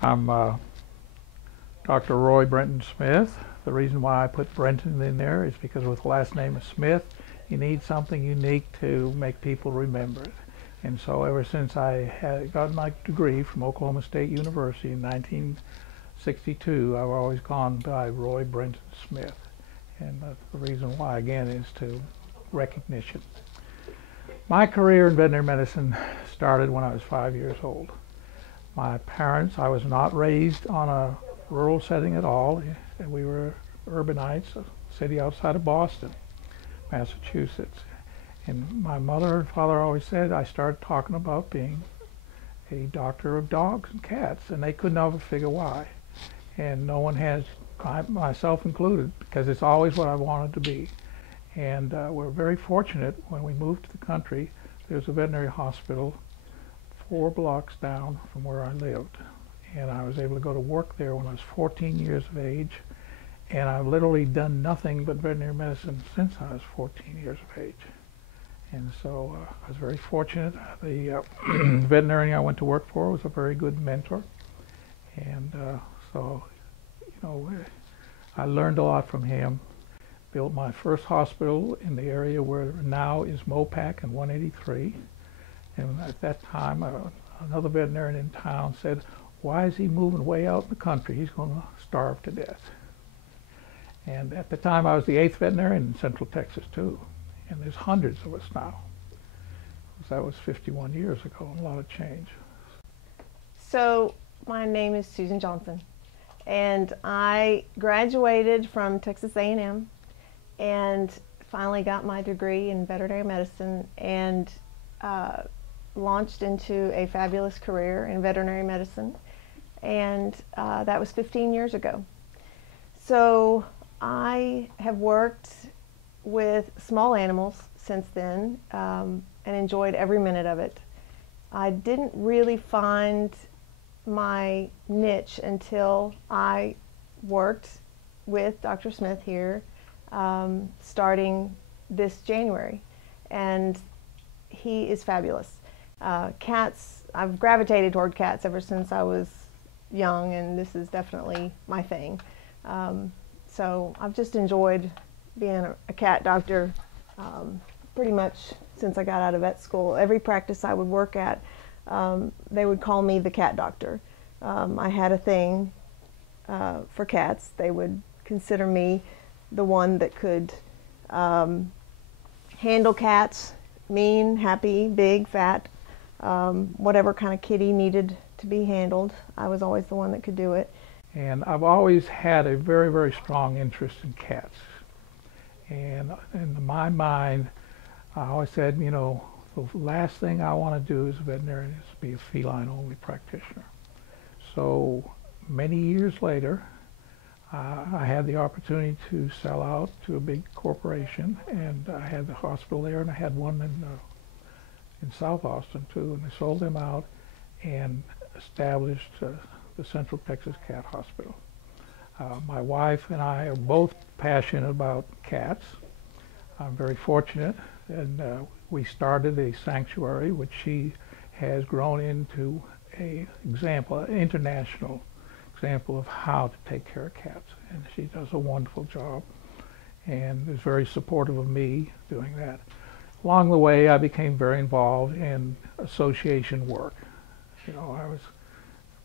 I'm Dr. Roy Brenton Smith. The reason why I put Brenton in there is because with the last name of Smith, you need something unique to make people remember it. And so ever since I had gotten my degree from Oklahoma State University in 1962, I've always gone by Roy Brenton Smith. And the reason why, again, is to recognition. My career in veterinary medicine started when I was 5 years old. My parents, I was not raised on a rural setting at all. We were urbanites, a city outside of Boston, Massachusetts. And my mother and father always said I started talking about being a doctor of dogs and cats, and they could never figure why. And no one has, myself included, because it's always what I wanted to be. And we're very fortunate when we moved to the country. There's a veterinary hospital 4 blocks down from where I lived. And I was able to go to work there when I was 14 years of age. And I've literally done nothing but veterinary medicine since I was 14 years of age. And so I was very fortunate. The veterinarian I went to work for was a very good mentor. And so, you know, I learned a lot from him. Built my first hospital in the area where now is Mopac and 183. And at that time, another veterinarian in town said, "Why is he moving way out in the country? He's going to starve to death." And at the time, I was the 8th veterinarian in Central Texas, too. And there's hundreds of us now. That was 51 years ago, and a lot of change. So my name is Susan Johnson, and I graduated from Texas A&M and finally got my degree in veterinary medicine and launched into a fabulous career in veterinary medicine, and that was 15 years ago. So I have worked with small animals since then and enjoyed every minute of it. I didn't really find my niche until I worked with Dr. Smith here starting this January, and he is fabulous. Cats, I've gravitated toward cats ever since I was young, and this is definitely my thing. So I've just enjoyed being a cat doctor pretty much since I got out of vet school. Every practice I would work at, they would call me the cat doctor. I had a thing for cats. They would consider me the one that could handle cats, mean, happy, big, fat, whatever kind of kitty needed to be handled. I was always the one that could do it. And I've always had a very, very strong interest in cats. And in my mind, I always said, you know, the last thing I want to do as a veterinarian is be a feline-only practitioner. So many years later, I had the opportunity to sell out to a big corporation, and I had the hospital there, and I had one in South Austin too, and I sold them out and established the Central Texas Cat Hospital. My wife and I are both passionate about cats. I'm very fortunate, and we started a sanctuary which she has grown into an example, an international example of how to take care of cats, and she does a wonderful job and is very supportive of me doing that. Along the way, I became very involved in association work. You know, I was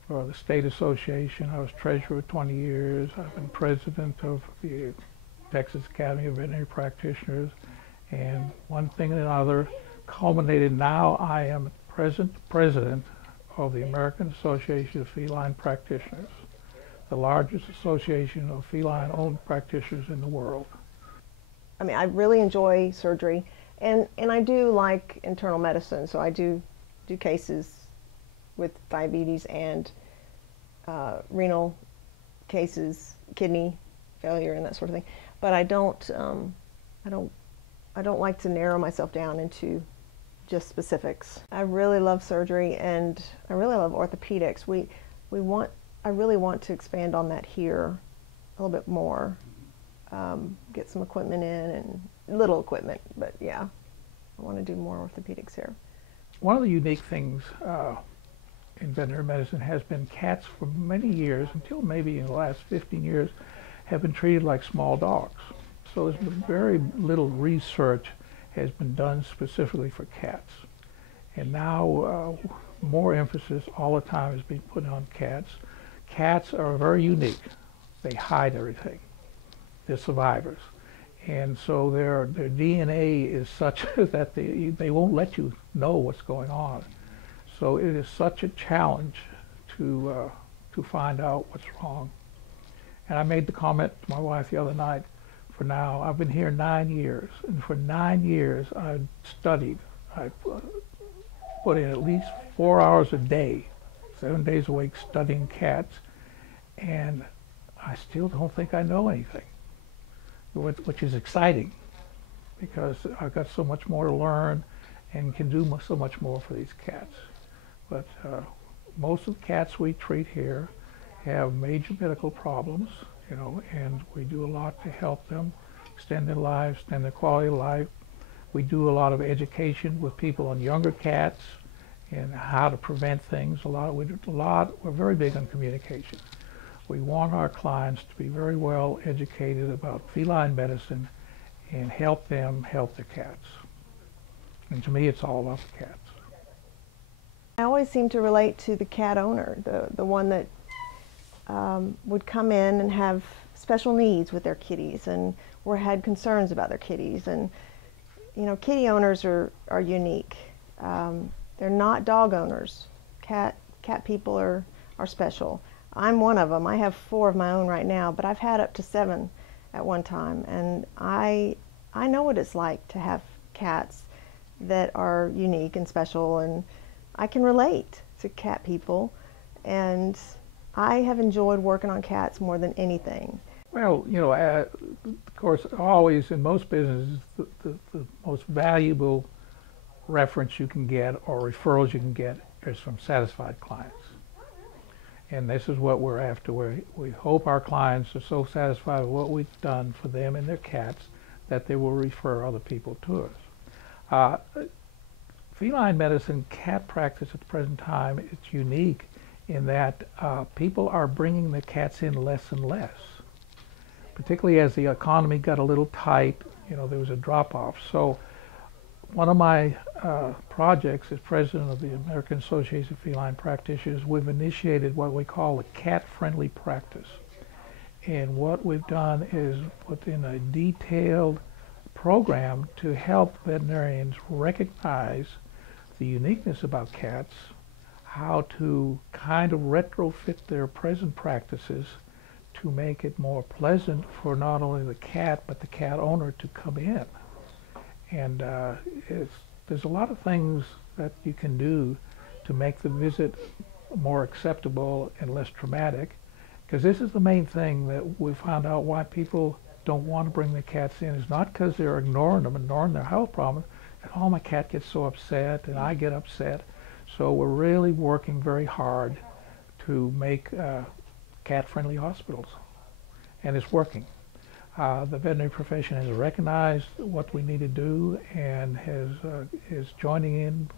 for the state association. I was treasurer for 20 years. I've been president of the Texas Academy of Veterinary Practitioners, and one thing and another culminated. Now I am present president of the American Association of Feline Practitioners, the largest association of feline-owned practitioners in the world. I mean, I really enjoy surgery, and I do like internal medicine, so I do cases with diabetes and renal cases, kidney failure and that sort of thing. But I don't like to narrow myself down into just specifics. I really love surgery, and I really love orthopedics. I really want to expand on that here a little bit more. Get some equipment in, and little equipment, but yeah, I want to do more orthopedics here. One of the unique things in veterinary medicine has been cats for many years, until maybe in the last 15 years, have been treated like small dogs. So there's been very little research has been done specifically for cats. And now more emphasis all the time is being put on cats. Cats are very unique. They hide everything. They're survivors. And so their DNA is such that they won't let you know what's going on. So it is such a challenge to find out what's wrong. And I made the comment to my wife the other night, for now, I've been here 9 years, and for 9 years I've studied. I put in at least 4 hours a day, 7 days a week studying cats, and I still don't think I know anything, which is exciting, because I've got so much more to learn and can do so much more for these cats. But most of the cats we treat here have major medical problems, you know, and we do a lot to help them extend their lives, extend their quality of life. We do a lot of education with people on younger cats and how to prevent things. We're very big on communication. We want our clients to be very well educated about feline medicine and help them help their cats. And to me, it's all about the cats. I always seem to relate to the cat owner, the one that would come in and have special needs with their kitties, and or had concerns about their kitties. And you know, kitty owners are unique. They're not dog owners. Cat people are special. I'm one of them. I have 4 of my own right now, but I've had up to 7 at one time, and I know what it's like to have cats that are unique and special, and I can relate to cat people, and I have enjoyed working on cats more than anything. Well, you know, of course, always in most businesses, the most valuable reference you can get or referrals you can get is from satisfied clients. And this is what we're after. We hope our clients are so satisfied with what we've done for them and their cats that they will refer other people to us. Feline medicine cat practice at the present time is unique in that people are bringing the cats in less and less. Particularly as the economy got a little tight, you know, there was a drop-off. So one of my projects as president of the American Association of Feline Practitioners, we've initiated what we call a cat-friendly practice. And what we've done is put in a detailed program to help veterinarians recognize the uniqueness about cats, how to kind of retrofit their present practices to make it more pleasant for not only the cat but the cat owner to come in. And there's a lot of things that you can do to make the visit more acceptable and less traumatic, because this is the main thing that we found out why people don't want to bring their cats in. Is not because they're ignoring them, ignoring their health problems, and oh, my cat gets so upset and I get upset. So we're really working very hard to make cat-friendly hospitals, and it's working. The veterinary profession has recognized what we need to do and is joining in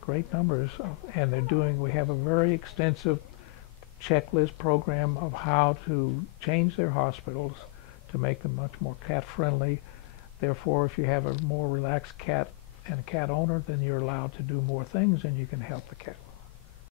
great numbers, and we have a very extensive checklist program of how to change their hospitals to make them much more cat-friendly. Therefore, if you have a more relaxed cat and a cat owner, then you're allowed to do more things and you can help the cat.